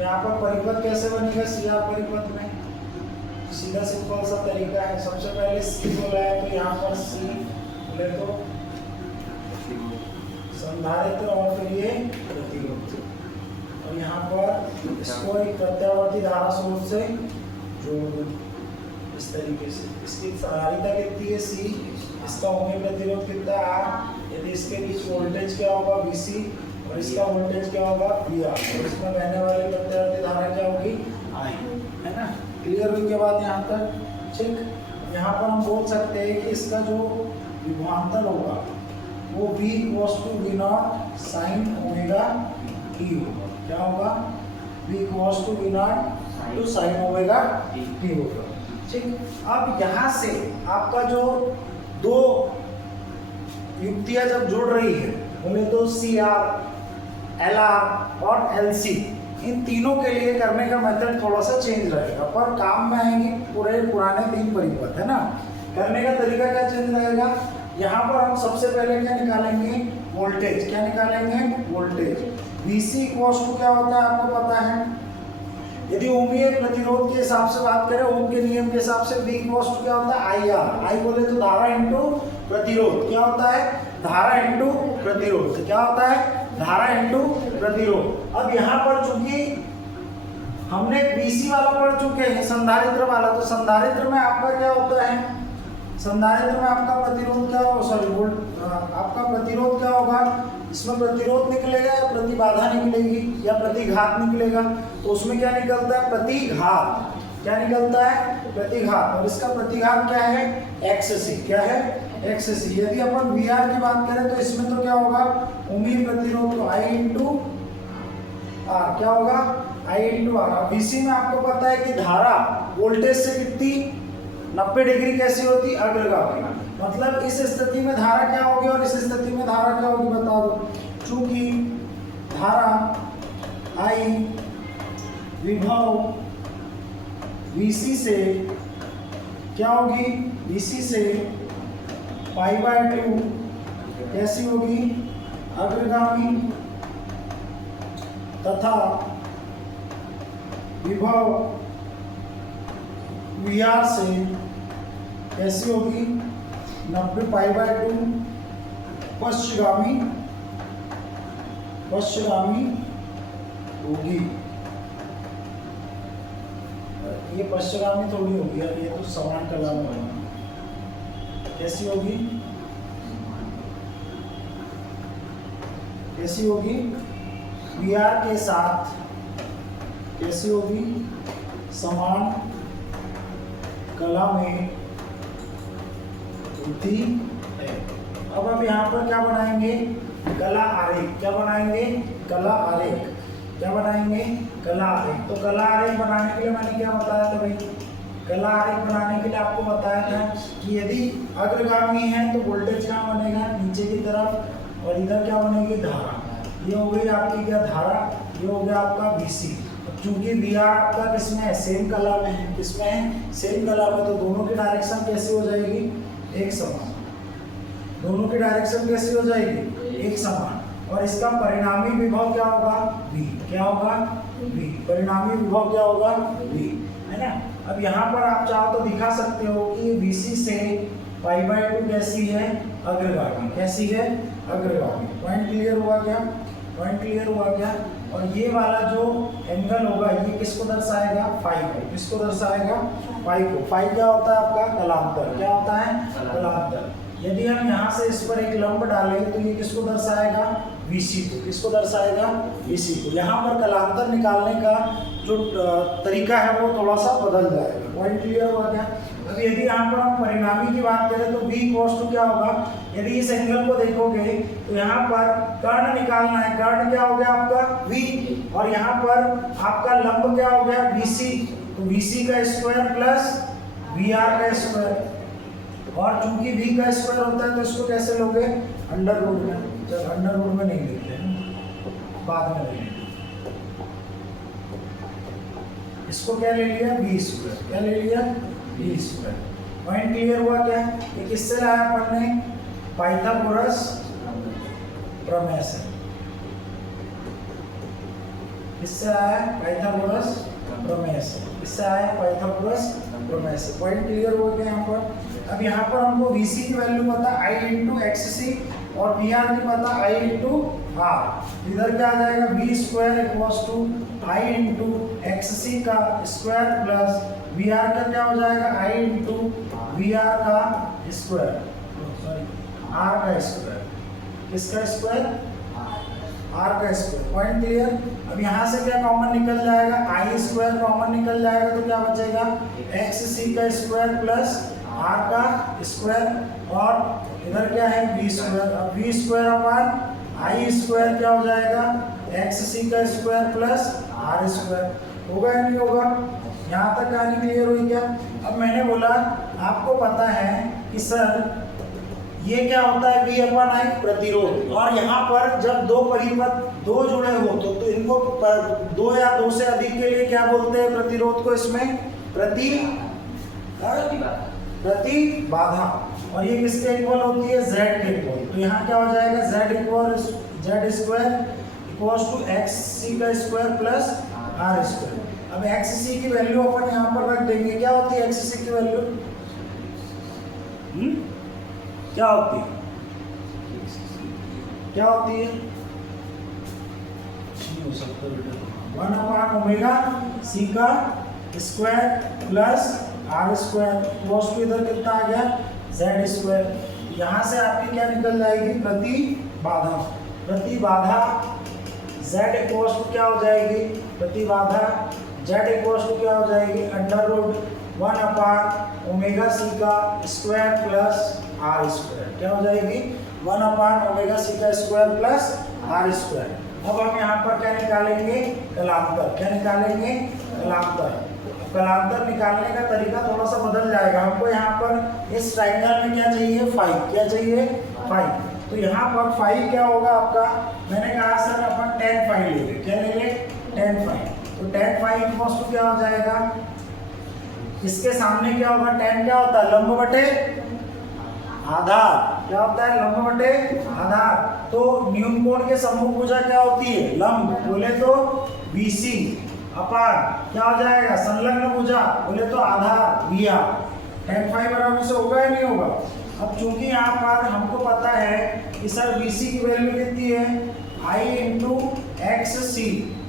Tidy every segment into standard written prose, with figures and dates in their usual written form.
यहाँ पर परिपथ कैसे बनेगा CR परिपथ में? सीधा सिंपल सा तरीका है। सबसे पहले C बोला है तो यहाँ पर C बोले तो संधारित्र और फिर ये प्रतिरोध, और यहाँ पर इसको एक प्रत्यावर्ती धारा स्रोत से जोड़ दो इस तरीके से। इसकी धारिता कितनी है C, इसका ओमे प्रतिरोध कितना है R, यदि इसके बीच वोल्टेज क्या होगा VC और इसका वोल्टेज क्या होगा VR, और इसमें बहने वाली प्रत्यावर्ती धारा क्या होगी I, है ना। क्लियर हुई के बाद यहाँ तक ठीक। यहाँ पर हम बोल सकते हैं कि इसका जो विभवांतर होगा वो V equals to V0 sine omega t होगा। क्या होगा? V equals to V0 two sine omega t होगा। ठीक। अब यहाँ से आपका जो दो युक्तियां जब जुड़ रही है, बोले तो CR, LR और LC, इन तीनों के लिए करने का मेथड थोड़ा सा चेंज रहेगा, पर काम में आएंगे पूरे पुराने 3 परिपथ, है ना। करने का तरीका क्या चेंज रहेगा? यहाँ पर हम सबसे पहले क्या निकालेंगे? वोल्टेज। क्या निकालेंगे? वोल्टेज। VC इक्वल्स टू क्या होता है आपको पता है? यदि ओमीय प्रतिरोध के हिसाब से बात करें, ओम के नियम के हिसाब से V इक्वल्स टू क्या होता है? IR। I बोले तो धारा इनटू प्रतिरोध। क्या होता है? धारा इनटू प्रतिरोध। क्या होता है? धारा इनटू प्रतिरोध। अब यहाँ पर चूंकि हमने VC वाला पढ़ चुके हैं, संधारित्र वाला, तो संधारित्र में आपका क्या होता है? संधारित्र में आपका प्रतिरोध क्या होगा? सॉरी, आपका प्रतिरोध क्या होगा? इसमें प्रतिरोध निकलेगा या प्रतिबाधा निकलेगी या प्रतिघात निकलेगा? तो उसमें क्या निकलता है? प्रतिघात। क्या निकलता है? प्रतिघात। और इसका प्रतिघात क्या है? XC। क्या है? XC। यदि अपन VR की बात करें तो इसमें तो क्या होगा? ओमीय प्रतिरोध तो I इंटू R। क्या होगा? I into R। VC में आपको पता है कि धारा वोल्टेज से कितनी 90 डिग्री कैसी होती? अग्रगामी। मतलब इस स्थिति में धारा क्या होगी और इस स्थिति में धारा क्या होगी बता दो। चूंकि धारा I विभव VC से क्या होगी? VC से π/2 कैसी होगी? अग्रगामी, तथा विभव VR से कैसी होगी? 90 π/2 पश्चगामी होगी। ये पश्चगामी थोड़ी होगी यार, ये तो समान कलाम होगा। कैसी होगी? कैसी होगी? VR के साथ कैसी होगी? समान कला में होती है। अब यहाँ पर क्या बनाएंगे? कला आरेख। क्या बनाएंगे? कला आरेख। क्या बनाएंगे? कला आरेख। तो कला आरेख बनाने के लिए मैंने क्या बताया था भाई? कला आरेख बनाने के लिए आपको बताया था कि यदि अग्रगामी है तो वोल्टेज कहाँ बनेगा? नीचे की तरफ, और इधर क्या बनेगी? धारा। ये हो गई आपकी क्या? धारा। ये हो गया आपका VC। चूंकि VR आपका किसमें है? सेम कला में है। किसमें है? सेम कला में। तो दोनों की डायरेक्शन कैसी हो जाएगी? एक समान। दोनों की डायरेक्शन कैसी हो जाएगी? एक समान। और इसका परिणामी विभव क्या होगा? V। क्या होगा? V। परिणामी विभव क्या होगा? V, है ना। अब यहाँ पर आप चाहो तो दिखा सकते हो कि VC से π/2 कैसी है? अग्रगामी। कैसी है? अग्रगामी। पॉइंट क्लियर हुआ क्या? पॉइंट क्लियर हुआ क्या? और ये वाला जो एंगल होगा ये किसको दर्शाएगा? फाई को। किसको दर्शाएगा? फाई को। फाई क्या होता है आपका? कलांतर। क्या होता है? कलांतर। यदि हम यहाँ से इस पर एक लंब डालें तो ये किसको दर्शाएगा? VC को। किसको दर्शाएगा? VC को। यहाँ पर कलांतर निकालने का जो तरीका है वो थोड़ा सा बदल जाएगा। पॉइंट क्लियर हुआ क्या? अब यदि यहाँ पर हम परिणामी की बात करें तो V इक्वल्स टू क्या होगा? यदि इस एंगल को देखोगे तो यहाँ पर कर्ण निकालना है। कर्ण क्या हो गया आपका? V। और यहाँ पर आपका लंब क्या हो गया? VC। तो VC का स्क्वायर प्लस VR का स्क्वायर। और चूंकि V का स्क्वायर होता है तो इसको कैसे लोगे? अंडर रूट में। जब अंडर रूट में नहीं लिखते हैं, बाद में लेंगे। इसको क्या ले लिया? V square. क्या ले लिया? V square. पॉइंट क्लियर हुआ क्या? ये किससे लाया अपन ने? पाइथागोरस प्रमेय से। किससे आया? पाइथागोरस प्रमेय से। किससे आया? पाइथागोरस प्रमेय से। पॉइंट क्लियर हो गया यहाँ पर। अब यहाँ पर हमको VC की वैल्यू पता I इंटू XC और VR की पता I इंटू R। इधर क्या आ जाएगा? V square equals to I into XC का स्क्वायर प्लस VR का क्या हो जाएगा? I इंटू VR का स्क्वायर, सॉरी R का स्क्वायर। किसका स्क्वायर? R का स्क्वायर। Point clear. अब यहाँ से क्या कॉमन निकल जाएगा? I स्क्वायर कॉमन निकल जाएगा तो क्या बचेगा? XC का स्क्वायर प्लस R का स्क्वायर और इधर क्या है? V square. अब V square upon I square क्या हो जाएगा? XC का स्क्वायर प्लस R स्क्वायर। होगा या नहीं होगा? यहाँ तक कहानी क्लियर हुई क्या? अब मैंने बोला आपको पता है कि सर ये क्या होता है? V अपॉन I प्रतिरोध। और यहाँ पर जब दो परिपथ दो जुड़े हो तो इनको दो या दो से अधिक के लिए क्या बोलते हैं प्रतिरोध को? इसमें प्रतिबाधा। और ये किसके इक्वल होती है? Z के इक्वल। तो यहाँ क्या हो जाएगा? Z equal Z square equals to XC का स्क्वायर प्लस R स्क्वायर। अब XC की वैल्यू अपन यहाँ पर रख देंगे। क्या होती है XC की वैल्यू? क्या होती है? क्या होती है? हो सकता है 1 अपॉन ओमेगा C का square plus R square equals to इधर कितना आ गया? Z square. यहाँ से आपकी क्या निकल जाएगी? प्रतिबाधा। प्रतिबाधा Z इक्वल्स टू क्या हो जाएगी? प्रतिबाधा Z इक्वल्स टू क्या हो जाएगी? Under root 1 upon omega C का स्क्वायर प्लस R स्क्वायर। क्या हो जाएगी? 1 अपॉन ओमेगा C का स्क्वायर प्लस R स्क्वायर। अब हम यहाँ पर क्या निकालेंगे? कलांतर। क्या निकालेंगे? कलांतर। कलांतर निकालने का तरीका थोड़ा सा बदल जाएगा। हमको यहाँ पर इस ट्राइंगल में क्या चाहिए? फाई। क्या चाहिए? फाई। तो यहाँ पर फाई क्या होगा आपका? मैंने कहा सर अपन tan फाई ले लें। क्या ले लें? tan phi. तो tan फाई इक्वल्स टू क्या हो जाएगा? इसके सामने क्या होगा? tan क्या होता है? लंब बटे आधार। क्या होता है? लंब बटे आधार। तो न्यून कोण के सम्मुख भुजा क्या होती है? लंब। बोले तो BC अपान क्या हो जाएगा? संलग्न भुजा। बोले तो आधार VR। tan फाई बराबर से होगा या नहीं होगा? अब चूंकि यहाँ पर हमको पता है कि सर BC की वैल्यू कितनी है? I इंटू XC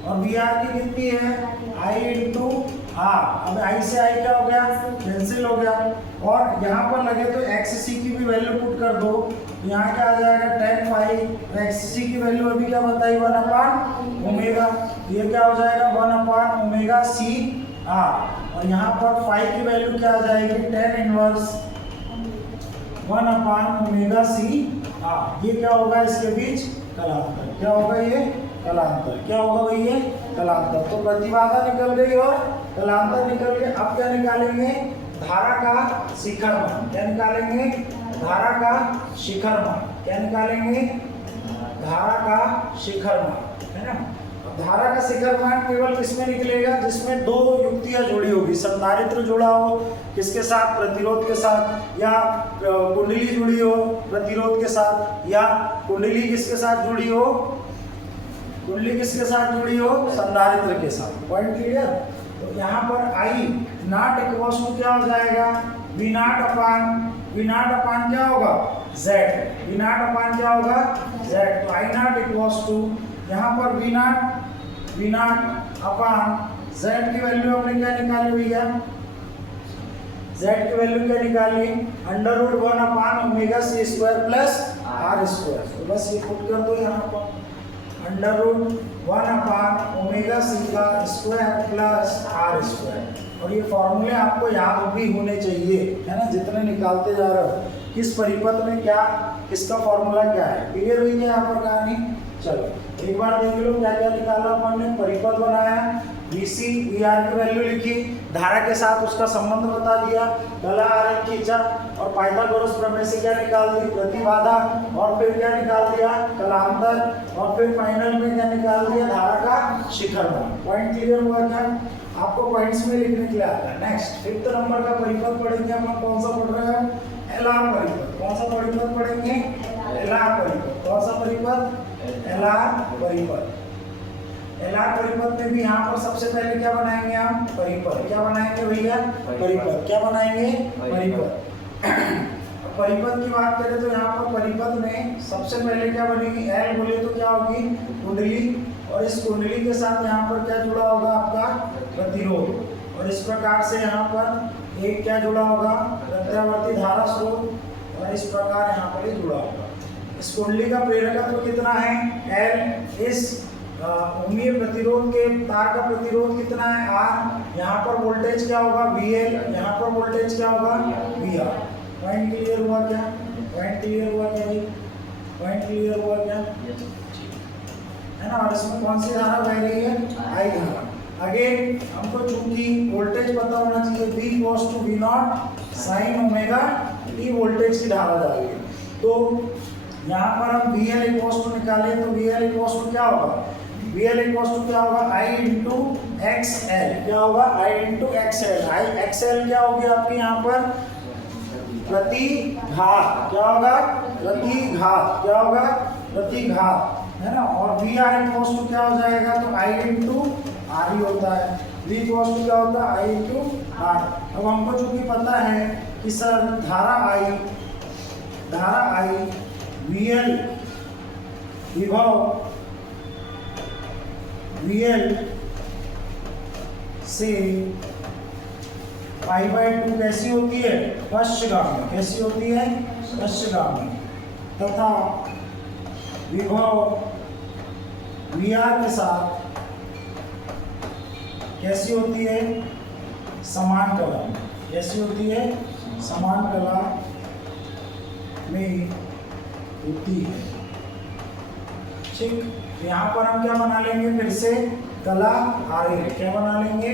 और VR की कितनी है? I into R। अब I से I क्या हो गया? कैंसिल हो गया। और यहाँ पर लगे तो XC की भी वैल्यू पुट कर दो। यहाँ क्या आ जाएगा? tan phi. XC की वैल्यू अभी क्या बताई? 1 अपॉन ओमेगा। ये क्या हो जाएगा? 1 अपॉन ओमेगा C R। और यहाँ पर फाई की वैल्यू क्या आ जाएगी? tan inverse 1 upon omega C R। ये क्या होगा? इसके बीच कलांतर। क्या होगा? ये कलांतर। क्या होगा भाई? ये कलांतर। तो प्रतिबाधा निकल गई और कलांतर निकल गए। अब क्या निकालेंगे? धारा का शिखर मान। क्या निकालेंगे? धारा का शिखर मान। क्या निकालेंगे? धारा का शिखर मान, है ना। धारा का शिखर मान केवल किसमें निकलेगा? जिसमें दो युक्तियां जुड़ी होगी। संधारित्र जुड़ा हो किसके साथ? प्रतिरोध के साथ। या कुंडली जुड़ी हो प्रतिरोध के साथ। या कुंडली किसके साथ जुड़ी हो? कुंडली किसके साथ जुड़ी हो? संधारित्र के साथ। Point clear. तो यहाँ पर I नॉट इक्वल्स टू क्या हो जाएगा? V नॉट अपान क्या होगा? Z। V नॉट अपान क्या होगा? Z। तो I नॉट इक्वल्स टू यहाँ पर V नॉट अपान Z की वैल्यू हमने क्या निकाली भैया? Z की वैल्यू क्या निकाली? Under root 1 upon omega C square plus R square. तो बस ये पुट कर दो यहाँ पर। Under root 1 upon omega C का स्क्वायर प्लस R स्क्वायर। और ये फॉर्मूले आपको याद भी होने चाहिए, है ना, जितने निकालते जा रहे हो। किस परिपथ में क्या, किसका फॉर्मूला क्या है। क्लियर हुई क्या यहाँ पर कहानी? चलो एक बार देख लो क्या क्या निकाला अपन ने। परिपथ बनाया, VC VR की वैल्यू लिखी, धारा के साथ उसका संबंध बता दिया, कला आरेख खींचा और पाइथागोरस प्रमेय से क्या निकाल दी? प्रतिबाधा। और फिर क्या निकाल दिया? कलांतर। और फिर फाइनल में क्या निकाल दिया? धारा का शिखर मान। पॉइंट क्लियर हुआ क्या? आपको पॉइंट्स में लिखने के लिए आता है। नेक्स्ट 5th नंबर का परिपथ पढ़ेंगे अपन। कौन सा पढ़ रहे हैं? LR परिपथ। कौन सा परिपथ पढ़ेंगे? LR परिपथ। कौन सा परिपथ? LR परिपथ। LR परिपथ में भी यहाँ पर सबसे पहले क्या बनाएंगे हम? परिपथ। क्या बनाएंगे भैया? परिपथ। क्या बनाएंगे? परिपथ। परिपथ की बात करें तो यहाँ पर परिपथ में सबसे पहले क्या बनेगी? L बोले तो क्या होगी? कुंडली। और इस कुंडली के साथ यहाँ पर क्या जुड़ा होगा? आपका प्रतिरोध। और इस प्रकार से यहाँ पर एक क्या जुड़ा होगा? प्रत्यावर्ती धारा स्रोत। और इस प्रकार यहाँ पर ये जुड़ा होगा। इस कुंडली का प्रेरकत्व कितना है? L। इस उमीय प्रतिरोध के तार का प्रतिरोध कितना है? R। यहाँ पर वोल्टेज क्या होगा? VL। यहाँ पर वोल्टेज क्या होगा? VR। पॉइंट क्लियर हुआ क्या? पॉइंट क्लियर हुआ क्या भाई? पॉइंट क्लियर हुआ क्या? है ना। और इसमें कौन सी धारा बह रही है? I धारा। अगेन हमको चूंकि वोल्टेज पता होना चाहिए, V equals to V0 sine omega t voltage की धारा डाली है। तो यहाँ पर हम VL इक्वल्स टू निकालें तो VL इक्वल्स टू क्या होगा? VL इक्वल्स टू क्या होगा? I into XL। क्या होगा? I into XL। XL क्या होगी आपकी यहाँ पर? प्रतिघात। क्या होगा? प्रतिघात। क्या होगा? प्रतिघात, है ना। और VR इक्वल्स टू क्या हो जाएगा? तो I इंटू R ही होता है। V इक्वल्स टू क्या होता है? I into R। अब हमको चूंकि पता है कि सर धारा I VL विभव VL से π/2 कैसी होती है? पश्चगामी। कैसी होती है? पश्चगामी। तथा विभव VR के साथ कैसी होती है? समान कला। कैसी होती है? समान कला में होती है। ठीक। यहाँ पर हम क्या बना लेंगे? फिर से कला आरेख। क्या बना लेंगे?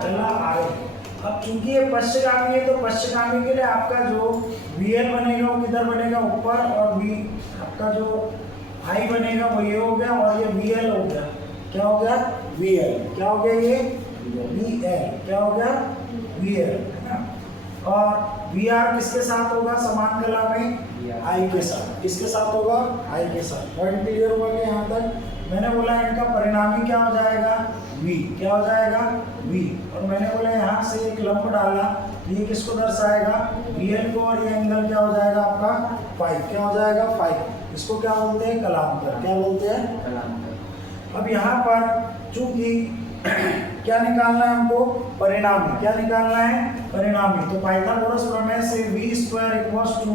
कला आरेख। अब चूंकि ये पश्चगामी है तो पश्चगामी के लिए आपका जो VL बनेगा वो किधर बनेगा? ऊपर। और V आपका जो I बनेगा वो ये हो गया और ये VL हो गया। क्या हो गया? VL। क्या हो गया? ये VL। क्या हो गया? VL, है ना। और VR किसके साथ होगा समान कला में? I के साथ। किसके साथ होगा? I के साथ। पॉइंट क्लियर हुआ कि यहाँ तक? मैंने बोला इनका परिणामी क्या हो जाएगा? V। क्या हो जाएगा? V। और मैंने बोला यहाँ से एक लंब डाला, ये किसको दर्शाएगा? VL को। और ये एंगल क्या हो जाएगा आपका? फाई। क्या हो जाएगा? फाई। इसको क्या बोलते हैं? कलांतर। क्या बोलते हैं? कलांतर। अब यहाँ पर चूंकि क्या निकालना है हमको? परिणामी। क्या निकालना है? परिणामी। तो पाइथागोरस प्रमेय से V² इक्वल्स टू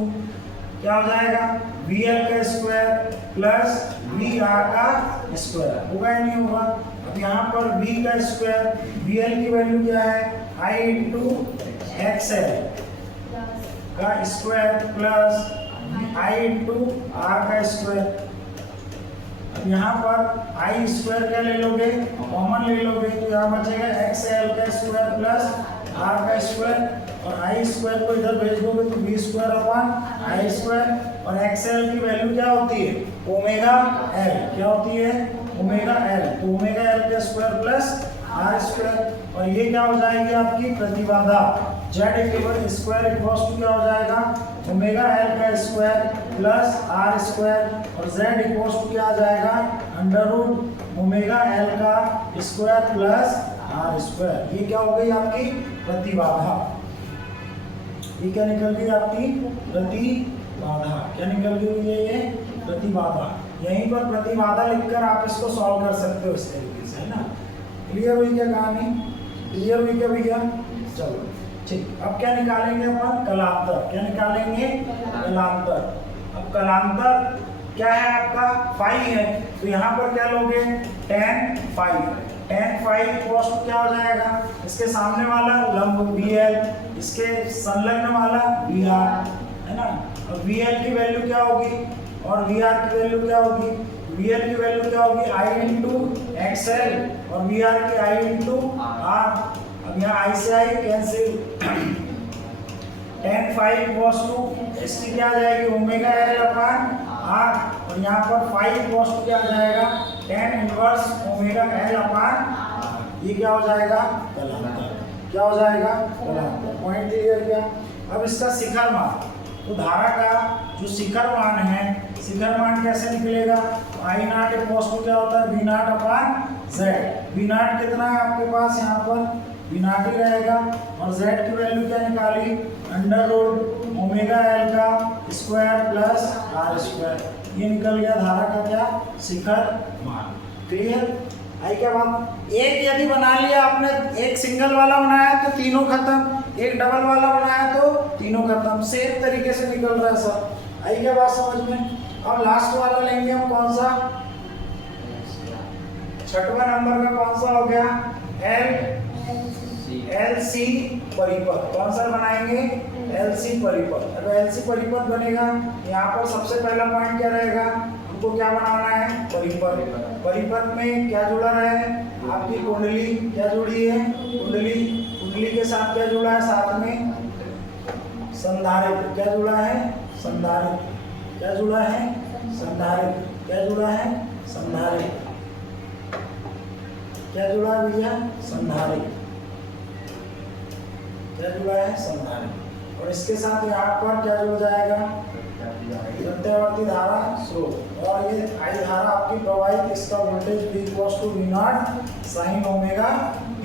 क्या हो जाएगा? VL का स्क्वायर प्लस VR का स्क्वायर। होगा या नहीं होगा? अब यहाँ पर V का स्क्वायर, VL की वैल्यू क्या है? I इंटू XL का square plus I into R का स्क्वायर। अब यहाँ पर I स्क्वायर क्या ले लोगे? कॉमन ले लोगे तो यहाँ बचेगा XL का स्क्वायर प्लस R का स्क्वायर। और I स्क्वायर को इधर भेज दोगे तो V² अपॉन I स्क्वायर। और XL की वैल्यू क्या होती है? Omega L। क्या होती है? Omega L। तो ओमेगा L का स्क्वायर प्लस R स्क्वायर। और ये क्या हो जाएगी आपकी? प्रतिबाधा। Z equal square equals to क्या हो जाएगा? ओमेगा L का स्क्वायर प्लस R स्क्वायर। और Z इक्वल्स टू क्या आ जाएगा? अंडर रूट ओमेगा L का स्क्वायर प्लस R स्क्वायर। ये क्या हो गई आपकी? प्रतिबाधा। ये क्या निकल गई आपकी? प्रतिबाधा। क्या निकल गई है? ये प्रतिबाधा। यहीं पर प्रतिबाधा लिखकर आप इसको सॉल्व कर सकते हो इस तरीके से, है ना। क्लियर हुई क्या कहानी? क्लियर हुई क्या भैया? चलो ठीक। अब क्या निकालेंगे अपन? कलांतर। क्या निकालेंगे? कलांतर। अब कलांतर क्या है आपका? फाई है। तो यहाँ पर क्या लोगे? tan phi. tan phi equals to क्या हो जाएगा? इसके सामने वाला लंब VL, इसके संलग्न वाला VR, है ना। और VL की वैल्यू क्या होगी? और VR की वैल्यू क्या होगी? VL की वैल्यू क्या होगी? I into XL। और VR की I इंटू R। अब यहाँ I से I cancel. tan phi equals to इसकी क्या आ जाएगी? Omega L upon R। और यहाँ पर फाई इक्वल्स टू क्या आ जाएगा? tan inverse omega L upon R। ये क्या हो जाएगा? कलांतर। क्या हो जाएगा? कलांतर। पॉइंट क्लियर किया? अब इसका शिखर मान। तो धारा का जो शिखर मान है, शिखर मान कैसे निकलेगा? तो आई नॉट इक्वल्स टू क्या होता है V not upon Z. V not कितना है आपके पास यहाँ पर वी नॉट ही रहेगा और जेड की वैल्यू क्या निकाली अंडर रूट ओमेगा एल का स्क्वायर प्लस आर स्क्वायर। ये निकल गया धारा का क्या शिखर मान। क्लियर। आई क्या बात। एक यदि बना लिया आपने एक सिंगल वाला बनाया तो तीनों खत्म, एक डबल वाला बनाया तो तीनों खत्म। सेम तरीके से निकल रहा है सब। आई क्या बात समझ में। अब लास्ट वाला लेंगे हम कौन सा छठवां नंबर का कौन सा हो गया एल सी परिपथ। कौन सा बनाएंगे एल सी परिपथ। अगर एल सी परिपथ बनेगा यहाँ पर सबसे पहला पॉइंट क्या रहेगा हमको क्या बनाना है परिपथ। परिपथ में क्या जुड़ा है आपकी कुंडली क्या जुड़ी है कुंडली। कुंडली के साथ क्या जुड़ा है साथ में संधारित्र। क्या जुड़ा है संधारित्र। क्या जुड़ा है संधारित्र। क्या जुड़ा है संधारित्र। क्या जुड़ा है भैया संधारित्र। क्या जुड़ा है संधारित्र। और इसके साथ यहाँ पर क्या जुड़ जाएगा प्रत्यावर्ती धारा स्रोत। और ये आई धारा आपकी प्रवाहित इसका voltage V equals to V not sine omega t।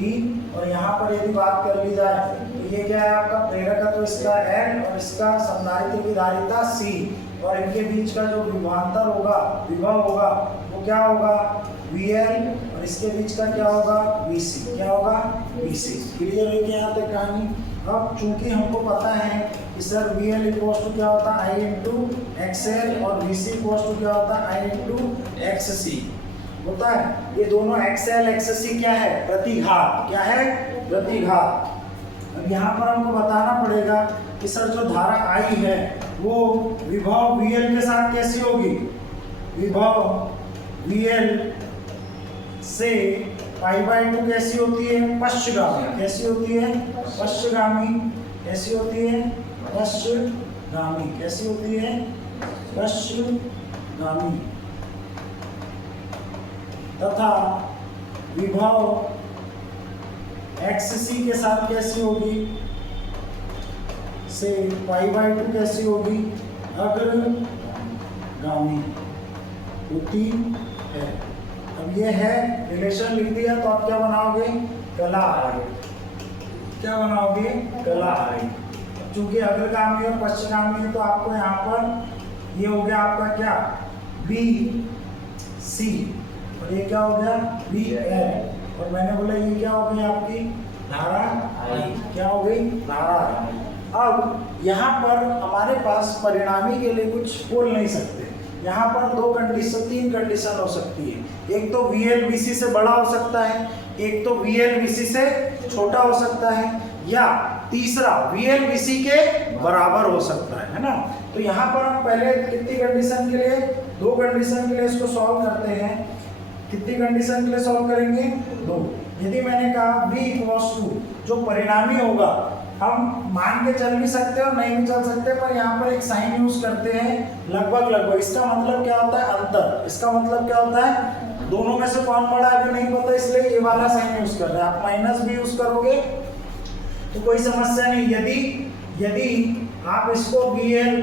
और यहाँ पर यदि बात कर ली जाए तो ये क्या है आपका प्रेरकत्व इसका L और इसका संधारित्र की धारिता C और इनके बीच का जो विभवांतर होगा विभव होगा वो क्या होगा VL और इसके बीच का क्या होगा VC। क्या होगा VC। क्लियर है क्या यहाँ तक कहानी। अब चूंकि हमको पता है कि सर VL इक्वल्स टू क्या होता है I इंटू XL और VC इक्वल्स टू क्या होता है I इंटू XC होता है। ये दोनों XL XC क्या है प्रतिघात। क्या है प्रतिघात। अब यहाँ पर हमको बताना पड़ेगा कि सर जो धारा I है वो विभव VL के साथ कैसी होगी। विभव VL से π/2 कैसी होती है पश्चगामी। कैसी होती है पश्चगामी। कैसी होती है पश्चगामी। कैसी होती है पश्चगामी। तथा विभव XC के साथ कैसी होगी से π/2 कैसी होगी अग्रगामी होती है। अब ये है रिलेशन लिख दिया तो आप क्या बनाओगे कला आरेख। क्या बनाओगे कला आरेख। चूंकि अग्रगामी और पश्चिमगामी है तो आपको यहाँ पर ये हो गया आपका क्या BC और ये क्या हो गया BL और मैंने बोला ये क्या हो गई आपकी धारा I। क्या हो गई धारा I। अब यहाँ पर हमारे पास परिणामी के लिए कुछ बोल नहीं सकते। यहाँ पर तीन कंडीशन हो सकती है। एक तो VL VC से बड़ा हो सकता है, एक तो VL VC से छोटा हो सकता है या तीसरा VL VC के बराबर हो सकता है ना। तो यहाँ पर हम पहले कितनी कंडीशन के लिए दो कंडीशन के लिए इसको सॉल्व करते हैं। कितनी कंडीशन के लिए सॉल्व करेंगे दो। यदि मैंने कहा V इक्वल्स टू जो परिणामी होगा हम मान के चल भी सकते हैं और नहीं भी चल सकते पर यहाँ पर एक साइन यूज करते हैं लगभग। इसका मतलब क्या होता है अंतर। इसका मतलब क्या होता है दोनों में से कौन बड़ा है अभी नहीं पता इसलिए ये वाला साइन यूज कर रहे हैं। आप माइनस भी यूज करोगे तो कोई समस्या नहीं। यदि आप इसको VL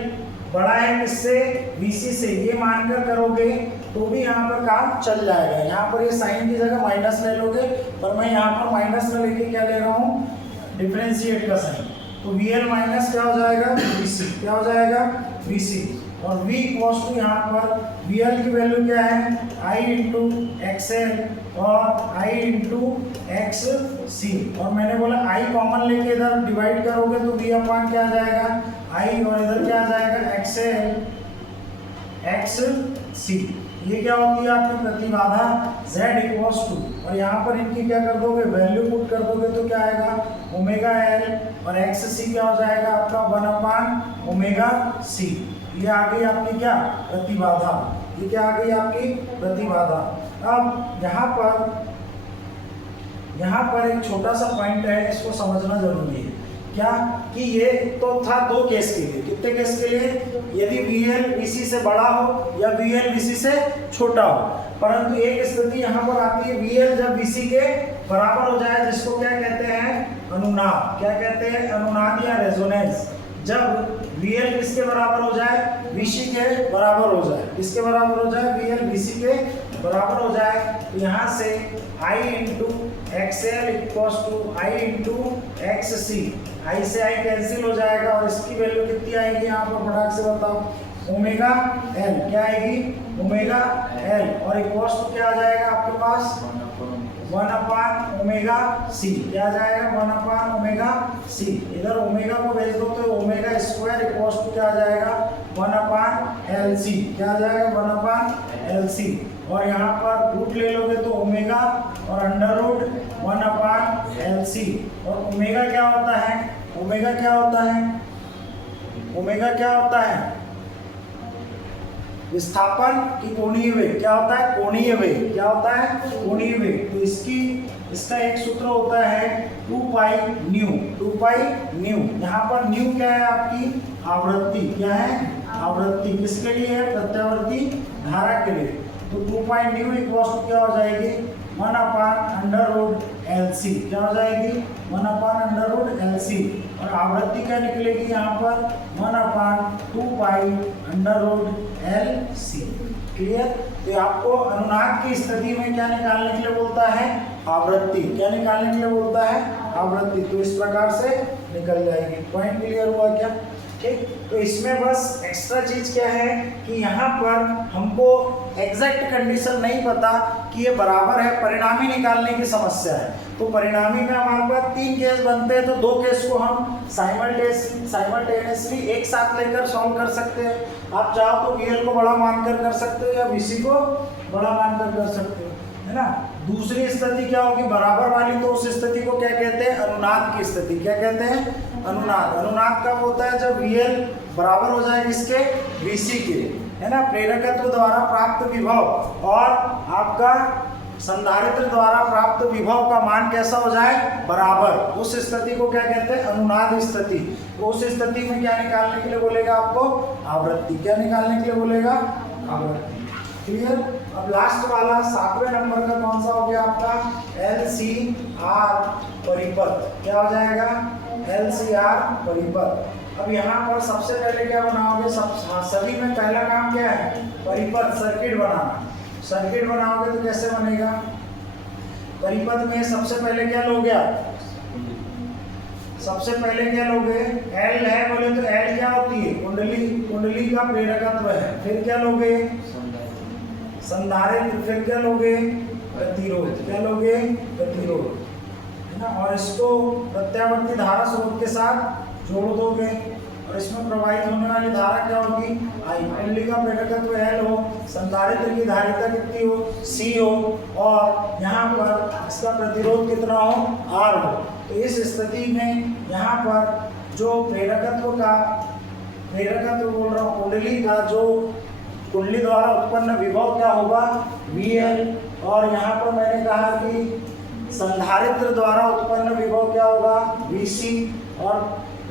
बड़ा है किससे VC से ये मानकर करोगे तो भी यहाँ पर काम चल जाएगा। यहाँ पर ये साइन की जगह माइनस ले लोगे पर मैं यहाँ पर माइनस में लेके क्या ले रहा हूँ डिफरेंशिएट का साइन। तो VL माइनस क्या हो जाएगा VC। क्या हो जाएगा VC और V इक्वल्स टू यहाँ पर VL की वैल्यू क्या है I इंटू XL और I इंटू XC और मैंने बोला I कॉमन लेके इधर डिवाइड करोगे तो V अपॉन क्या आ जाएगा I और इधर क्या आ जाएगा XL XC। ये क्या होती है आपकी प्रतिबाधा Z इक्वल्स टू और यहाँ पर इनकी क्या कर दोगे वैल्यू पुट कर दोगे तो क्या आएगा ओमेगा L और XC क्या हो जाएगा आपका 1/ओमेगा C। ये आ गई आपकी क्या प्रतिबाधा। ये क्या आ गई आपकी प्रतिबाधा। अब यहाँ पर एक छोटा सा पॉइंट है इसको समझना जरूरी है क्या कि ये तो था दो केस के लिए। कितने केस के लिए यदि VL VC से बड़ा हो या VL VC से छोटा हो। परंतु एक स्थिति यहाँ पर आती है VL जब VC के बराबर हो जाए जिसको क्या कहते हैं अनुनाद। क्या कहते हैं अनुनाद या रेजोनेंस। जब VL किसके बराबर हो जाए, VC के बराबर हो जाए, किसके बराबर हो जाए, VL VC के बराबर हो जाए, तो यहाँ से I into XL equals to I into XC, I से I कैंसिल हो जाएगा और इसकी वैल्यू कितनी आएगी यहाँ पर फटाक से बताओ, ओमेगा L, क्या आएगी, ओमेगा L, और इक्वल्स टू क्या आ जाएगा आपके पास, 1 ओमेगा C, क्या आ जाएगा, 1 ओमेगा C, इधर ओमेगा को भेज दो तो ओमेगा स्क्वायर इक्वल्स टू क्या आ जाएगा, 1/LC, क्या आ जाएगा, 1/LC, और यहाँ पर रूट ले लोगे तो ओमेगा और अंडर रूट 1/LC, और ओमेगा क्या होता है, ओमेगा क्या होता है, ओमेगा क्या होता है, विस्थापन की कोणीय वेग, क्या होता है, कोणीय वेग, क्या होता है, कोणीय वेग, तो इसका एक सूत्र होता है 2 पाई न्यू, 2 पाई न्यू, यहाँ पर न्यू क्या है आपकी आवृत्ति, क्या है आवृत्ति, किसके लिए है, प्रत्यावर्ती धारा के लिए, तो 2 पाई न्यू इक्वल्स क्या हो जाएगी, 1/√LC, क्या हो जाएगी, 1/√LC, और आवृत्ति क्या निकलेगी यहाँ पर 1/2 पाई √LC, क्लियर। तो आपको अनुनाद की स्थिति में क्या निकालने के लिए बोलता है, आवृत्ति, क्या निकालने के लिए बोलता है, आवृत्ति, तो इस प्रकार से निकल जाएगी। पॉइंट क्लियर हुआ क्या, ठीक। तो इसमें बस एक्स्ट्रा चीज क्या है कि यहाँ पर हमको एग्जैक्ट कंडीशन नहीं पता कि ये बराबर है, परिणामी निकालने की समस्या है, तो परिणामी में हमारे पास 3 केस बनते हैं, तो 2 केस को हम साइमल्टेनियसली एक साथ लेकर सॉल्व कर सकते हैं। आप चाहो तो VL को बड़ा मानकर कर सकते हो या VC को बड़ा मानकर कर सकते हो, है ना। दूसरी स्थिति क्या होगी, बराबर वाली, तो उस स्थिति को क्या कहते हैं, अनुनाद की स्थिति, क्या कहते हैं, अनुनाद। अनुनाद कब होता है, जब VL बराबर हो जाए किसके, VC के, है ना, प्रेरकत्व द्वारा प्राप्त विभव और आपका संधारित्र द्वारा प्राप्त विभव का मान कैसा हो जाए, बराबर, उस स्थिति को क्या कहते हैं, अनुनाद स्थिति। उस स्थिति में क्या निकालने के लिए बोलेगा आपको, आवृत्ति, क्या निकालने के लिए बोलेगा, आवृत्ति, क्लियर। अब लास्ट वाला 7वें नंबर का कौन सा हो गया आपका, LCR परिपथ, क्या हो जाएगा, LCR परिपथ। अब यहाँ पर सबसे पहले क्या बनाओगे, सभी में पहला काम क्या है, परिपथ सर्किट बनाना। सर्किट बनाओगे तो कैसे बनेगा, परिपथ में सबसे पहले क्या लोगे आप, सबसे पहले क्या लोगे, L है बोले तो L क्या होती है, कुंडली, कुंडली का प्रेरकत्व है, फिर क्या लोगे, संधारित्र, फिर क्या लोगे, प्रतिरोध, क्या लोगे, प्रतिरोध, है ना, और इसको प्रत्यावर्ती धारा स्रोत के साथ जोड़ दोगे, और इसमें प्रवाहित होने वाली धारा क्या होगी, I, कुंडली का प्रेरकत्व L हो, संधारित्र की धारिता कितनी हो, C हो, और यहाँ पर इसका प्रतिरोध कितना हो, R हो। तो इस स्थिति में यहाँ पर जो प्रेरकत्व बोल रहा हूँ, कुंडली का जो कुंडली द्वारा उत्पन्न विभव क्या होगा, VL, और यहाँ पर मैंने कहा कि संधारित्र द्वारा उत्पन्न विभव क्या होगा, VC, और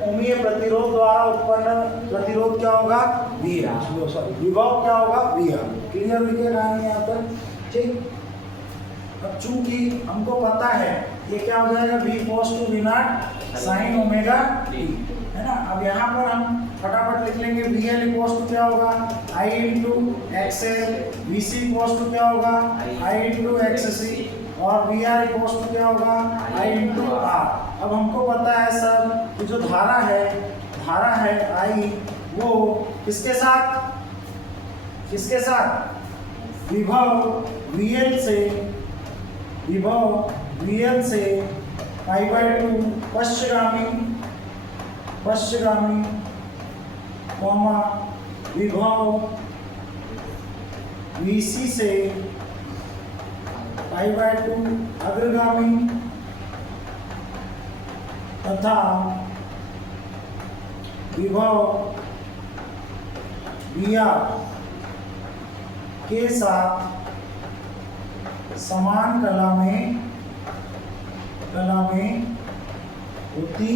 ओमीय प्रतिरोध द्वारा उत्पन्न प्रतिरोध क्या होगा, VR, सॉरी विभव क्या होगा, VR, क्लियर हुई क्या कहानी यहाँ पर, ठीक। अब चूंकि हमको पता है ये क्या हो जाएगा, V cos to V0 sin omega t, है ना। अब यहाँ पर हम फटाफट लिख लेंगे, VL इक्वल्स टू क्या होगा, I into XL, VC equals to क्या होगा, I इंटू XC, और VR इक्वल्स टू क्या होगा, I इंटू R। अब हमको पता है सर कि जो धारा है I, वो किसके साथ, विभव VL से π/2 पश्चगामी, विभव VC से π/2 अग्रगामी, तथा विभव VR के साथ समान कला में होती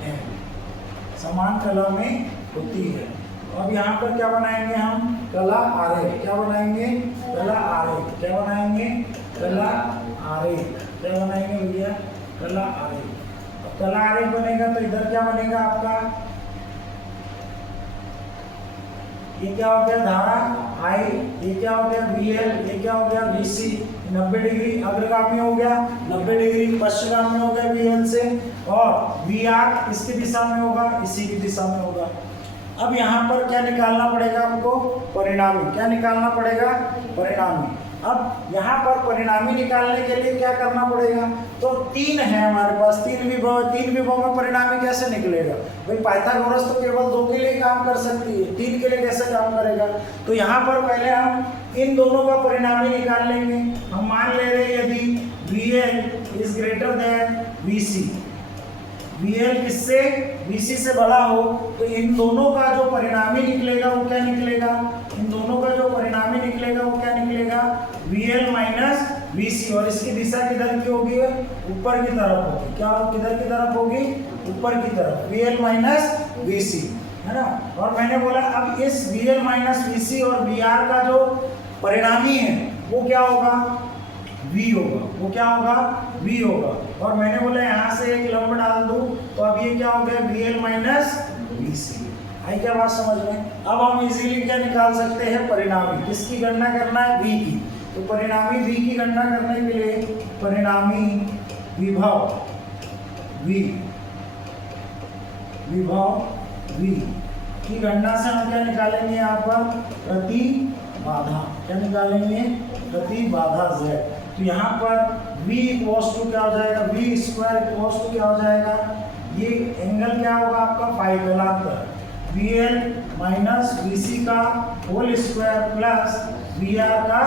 है, समान कला में होती है। अब यहाँ पर क्या बनाएंगे हम, कला आरेख, क्या बनाएंगे, कला आरेख, क्या बनाएंगे, कला आरेख, क्या बनाएंगे भैया, कला आरेख। अब कला आरेख बनेगा तो इधर क्या बनेगा आपका, ये क्या हो गया धारा I, ये क्या हो गया VL, ये क्या हो गया VC। 90 डिग्री अग्रगामी हो गया, 90 डिग्री पश्चिमगामी हो गया VL से, और VR इसकी दिशा में होगा, इसी की दिशा में होगा। अब यहाँ पर क्या निकालना पड़ेगा हमको, परिणामी। क्या निकालना पड़ेगा, परिणामी। अब यहाँ पर परिणामी निकालने के लिए क्या करना पड़ेगा, तो 3 है हमारे पास, 3 विभव, 3 विभव में परिणामी कैसे निकलेगा भाई। पाइथागोरस तो केवल 2 के लिए काम कर सकती है, 3 के लिए कैसे काम करेगा। तो यहाँ पर पहले हम इन दोनों का परिणामी निकाल लेंगे। हम मान ले रहे हैं यदि VL is greater than VC, VL किससे, VC से बड़ा हो, तो इन दोनों का जो परिणामी निकलेगा वो क्या निकलेगा, इन दोनों का जो परिणामी निकलेगा वो क्या निकलेगा, VL माइनस VC। और इसकी दिशा किधर की होगी, ऊपर की तरफ होगी। क्या किधर की तरफ होगी, ऊपर की तरफ, VL माइनस VC, है ना। और मैंने बोला अब इस VL माइनस VC और VR का जो परिणामी है वो क्या होगा, V होगा। वो क्या होगा, V होगा। और मैंने बोला यहाँ से एक लंब डाल दूं, तो अब ये क्या हो गया, VL माइनस VC। आई क्या बात समझ में। अब हम इजीली क्या निकाल सकते हैं, परिणामी। किसकी गणना करना है, V की। तो परिणामी V की गणना करने के लिए परिणामी विभव V, विभव V की गणना से हम क्या निकालेंगे, यहाँ पर प्रतिबाधा। क्या निकालेंगे, प्रतिबाधा Z। तो यहाँ पर V इक्वल्स टू क्या हो जाएगा, V स्क्वायर इक्वल्स टू क्या हो जाएगा, ये एंगल क्या होगा आपका फाई कलांतर, VL माइनस VC का होल स्क्वायर प्लस VR का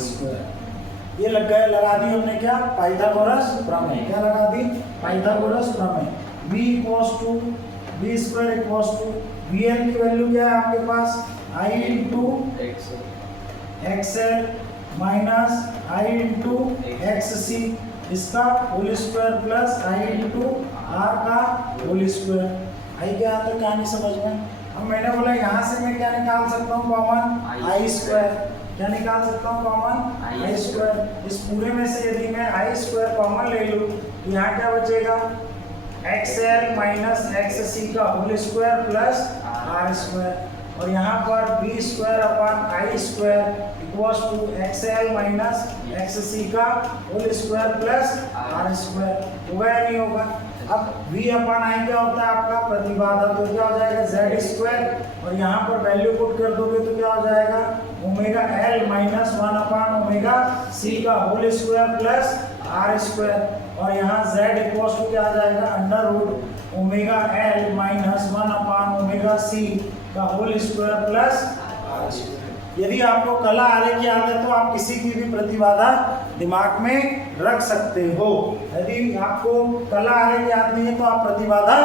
स्क्वायर। ये लगा दी हमने क्या, पाइथागोरस प्रमेय। क्या लगा दी, पाइथागोरस प्रमेय। V equals to V square equals to VL की वैल्यू क्या है आपके पास, I into XL minus I into XC, इसका whole square plus I into R का होल स्क्वायर। आई क्या आता है, कहानी समझ में। अब मैंने बोला यहाँ से मैं क्या निकाल सकता हूँ, कॉमन I स्क्वायर। क्या निकाल सकता हूँ, कॉमन I स्क्वायर। इस पूरे में से यदि मैं I स्क्वायर कॉमन ले लूँ तो यहाँ क्या बचेगा, XL माइनस XC का whole square plus R square. और यहाँ पर B square upon I square equals to XL minus XC का whole square plus R square. होगा या नहीं होगा। अब V अपॉन I क्या होता है आपका, प्रतिबाधा। तो क्या हो जाएगा, Z स्क्वायर। और यहाँ पर वैल्यू पुट कर दोगे तो क्या हो जाएगा, omega L minus 1 upon omega C का whole square plus R square. और यहाँ Z इक्वल्स टू क्या आ जाएगा, under root omega L minus 1 upon omega C का whole square plus R square. यदि आपको कला आरेख याद है तो आप किसी की भी प्रतिबाधा दिमाग में रख सकते हो। यदि आपको कला आरेख याद नहीं है तो आप प्रतिबाधा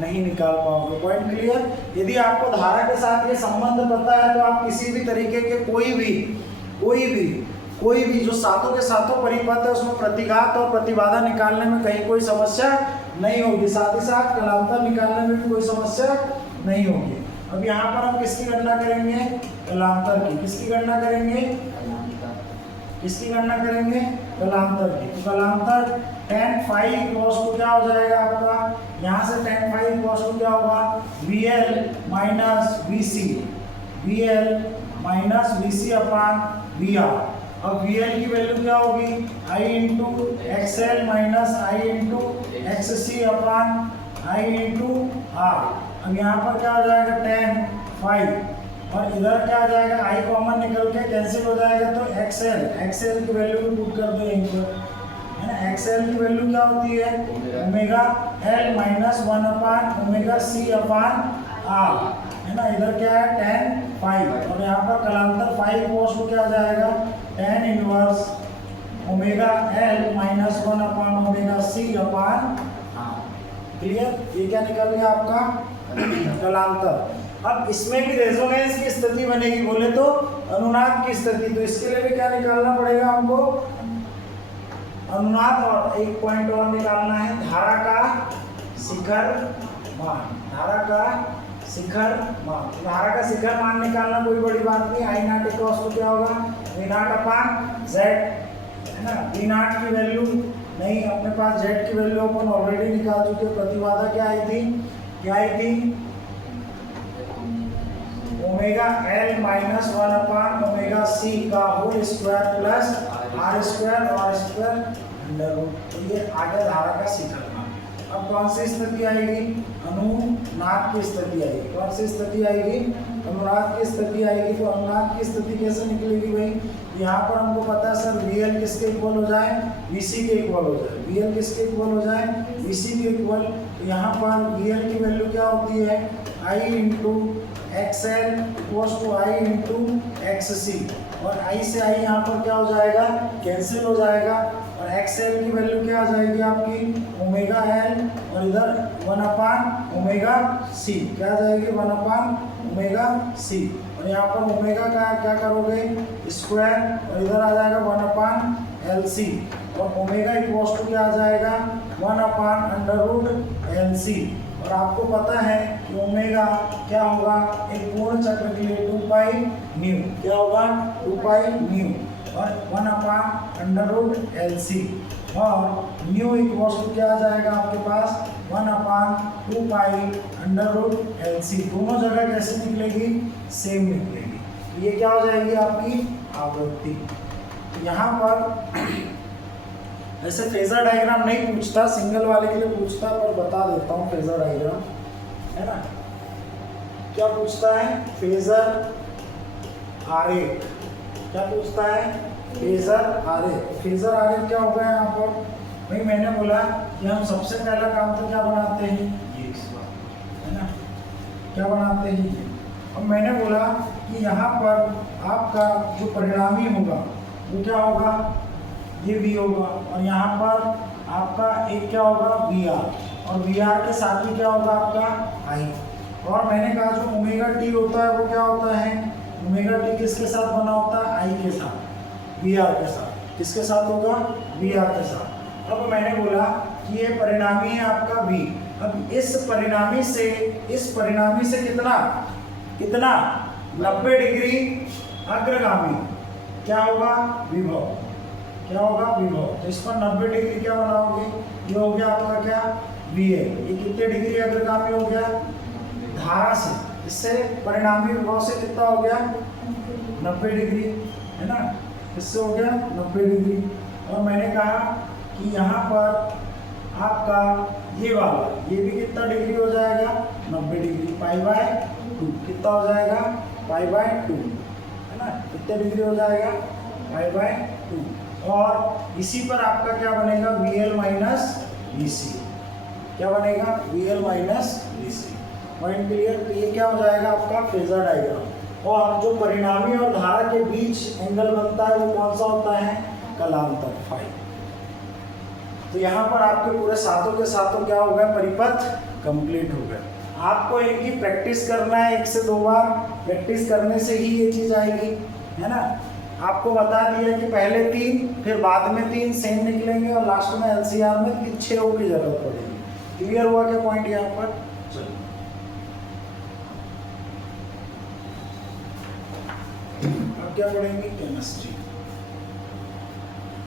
नहीं निकाल पाओगे। Point clear. यदि आपको धारा के साथ ये संबंध पता है तो आप किसी भी तरीके के कोई भी जो सातों के सातों परिपथ है उसमें प्रतिघात और प्रतिबाधा निकालने में कहीं कोई समस्या नहीं होगी। साथ ही साथ कलांतर निकालने में भी कोई समस्या नहीं होगी। अब यहाँ पर हम किसकी गणना करेंगे, कलांतर की। किसकी गणना करेंगे, किसकी गणना करेंगे, कलांतर की। तो कलांतर tan फाई इक्वल्स टू क्या हो जाएगा आपका, यहाँ से tan फाई इक्वल्स टू क्या होगा, VL minus VC, VL minus VC upon VR। अब VL की वैल्यू क्या होगी, I into XL minus I into XC upon I into R। अब यहाँ पर क्या हो जाएगा tan फाई, और इधर क्या आ जाएगा, I कॉमन निकल के कैंसिल हो जाएगा तो XL की वैल्यू भी पुट कर दो यहीं पर, है ना। XL की वैल्यू क्या होती है, omega L minus 1 upon omega C upon R, है ना। इधर क्या है tan फाई, और यहाँ पर कलांतर फाई इक्वल्स टू क्या आ जाएगा, tan inverse omega L minus 1 upon omega C upon R। Clear. ये क्या निकल गया आपका कलांतर। अब इसमें भी रेजोनेंस की स्थिति बनेगी, बोले तो अनुनाद की स्थिति। तो इसके लिए भी क्या निकालना पड़ेगा हमको, अनुनाद। और एक पॉइंट और निकालना है, धारा का शिखर मान। धारा का शिखर मान, धारा का शिखर मान निकालना कोई बड़ी बात नहीं। I नॉट इक्वल्स टू क्या होगा, V नॉट अपॉन Z, है ना। V नॉट की वैल्यू नहीं, अपने पास Z की वैल्यू अपन ऑलरेडी निकाल चुके। प्रतिबाधा क्या आई थी, क्या आई थी, ओमेगा ओमेगा एल माइनस 1/ओमेगा c का whole square plus r square और स्क्वायर अंडर रूट। तो ये आगे धारा का सी करना। अब कौन सी स्थिति आएगी? अनुनाद की स्थिति आएगी। कौन सी स्थिति आएगी? अनुनाद की स्थिति आएगी। तो अनुनाद की स्थिति कैसे निकलेगी भाई? यहाँ पर हमको पता है सर VL किसके इक्वल हो जाए? VC के इक्वल हो जाए। VL किसके इक्वल हो जाए? VC के इक्वल। तो यहाँ पर VL की वैल्यू क्या होती है? I into XL equals to I into XC। और I से I यहाँ पर क्या हो जाएगा? कैंसिल हो जाएगा। और XL की वैल्यू क्या आ जाएगी आपकी? ओमेगा L और इधर 1/ओमेगा C। क्या आ जाएगी? 1/ओमेगा C। और यहाँ पर ओमेगा का क्या करोगे? स्क्वायर और इधर आ जाएगा 1/LC। और ओमेगा इक्वल्स टू क्या आ जाएगा? 1/√LC। और आपको पता है कि ओमेगा क्या होगा? एक पूर्ण चक्र के लिए 2 पाई न्यू। क्या होगा? 2 पाई न्यू और 1/√LC। और न्यू इक्वल्स टू क्या आ जाएगा आपके पास? 1/2 पाई √LC। दोनों जगह कैसे निकलेगी? सेम निकलेगी। ये क्या हो जाएगी आपकी आवृत्ति। यहाँ पर ऐसे फेजर डायग्राम नहीं पूछता, सिंगल वाले के लिए पूछता, पर बता देता हूँ फेजर डायग्राम, है ना। क्या पूछता है? फेजर आरेख। क्या पूछता है? फेजर आरेख। फेजर आरेख क्या होगा यहाँ पर? भाई मैंने बोला कि हम सबसे पहला काम तो क्या बनाते हैं? ये, है ना, क्या बनाते हैं? अब मैंने बोला कि यहाँ पर आपका जो परिणामी होगा वो क्या होगा? ये V होगा। और यहाँ पर आपका एक क्या होगा? VR। और VR के साथ ही क्या होगा आपका? I। और मैंने कहा जो ओमेगा T होता है वो क्या होता है? ओमेगा T किसके साथ बना होता है? I के साथ, VR के साथ। किसके साथ होगा? VR के साथ। अब मैंने बोला कि ये परिणामी है आपका V। अब इस परिणामी से कितना 90 डिग्री अग्रगामी क्या होगा? विभव। क्या होगा? विभव। तो इस पर 90 डिग्री क्या बनाओगे? ये हो गया आपका क्या? VL। ये कितने डिग्री अग्रगामी हो गया? धारा से। इससे परिणामी विभव से कितना हो गया? 90 डिग्री, है ना। इससे हो गया 90 डिग्री। और मैंने कहा कि यहाँ पर आपका ये वाला ये भी कितना डिग्री हो जाएगा? 90 डिग्री। π/2 कितना हो जाएगा? π/2, है ना। कितने डिग्री हो जाएगा? π/2। और इसी पर आपका क्या बनेगा? VL minus VC। क्या बनेगा? VL minus VC। Point clear. तो ये क्या हो जाएगा आपका? Phasor diagram. और जो परिणामी और धारा के बीच एंगल बनता है वो कौन सा होता है? कलांतर फाई। तो यहाँ पर आपके पूरे सातों के सातों क्या हो गया? परिपथ कंप्लीट हो गए। आपको इनकी प्रैक्टिस करना है 1 से 2 बार। प्रैक्टिस करने से ही ये चीज़ आएगी, है ना। आपको बता दिया कि पहले 3 फिर बाद में 3 सेम निकलेंगे और लास्ट में LCR में 6 की जरूरत पड़ेगी। क्लियर हुआ क्या पॉइंट यहाँ पर? चलिए अब क्या पढ़ेंगे? केमिस्ट्री।